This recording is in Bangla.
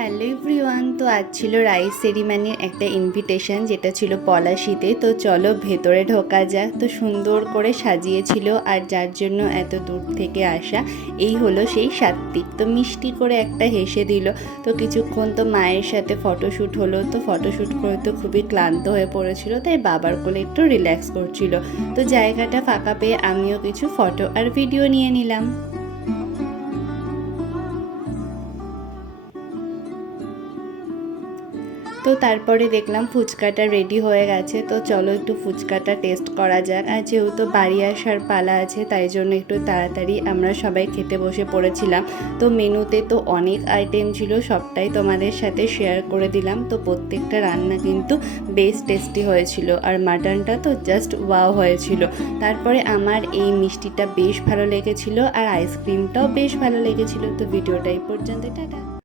হ্যালো এভরিওয়ান, তো আজ ছিল রাইস সেরিমানির একটা ইনভিটেশন যেটা ছিল পলাশিতে। তো চলো ভেতরে ঢোকা যাক। তো সুন্দর করে সাজিয়েছিল, আর যার জন্য এত দূর থেকে আসা এই হলো সেই সাত্বিক। তো মিষ্টি করে একটা হেসে দিল। তো কিছুক্ষণ তো মায়ের সাথে ফটোশ্যুট হলো। তো ফটোশ্যুট করে তো খুবই ক্লান্ত হয়ে পড়েছিল, তাই বাবার কোলে একটু রিল্যাক্স করছিল। তো জায়গাটা ফাঁকা পেয়ে আমিও কিছু ফটো আর ভিডিও নিয়ে নিলাম। তো তারপরে দেখলাম ফুচকাটা রেডি হয়ে গেছে। তো চলো একটু ফুচকাটা টেস্ট করা যাক। আর যেহেতু বাড়ি আসার পালা আছে, তাই জন্য একটু তাড়াতাড়ি আমরা সবাই খেতে বসে পড়েছিলাম। তো মেনুতে তো অনেক আইটেম ছিল, সবটাই তোমাদের সাথে শেয়ার করে দিলাম। তো প্রত্যেকটা রান্না কিন্তু বেশ টেস্টি হয়েছিল, আর মাটনটা তো জাস্ট ওয়াও হয়েছিল। তারপরে আমার এই মিষ্টিটা বেশ ভালো লেগেছিল, আর আইসক্রিমটাও বেশ ভালো লেগেছিল। তো ভিডিওটা এই পর্যন্ত, টাটা।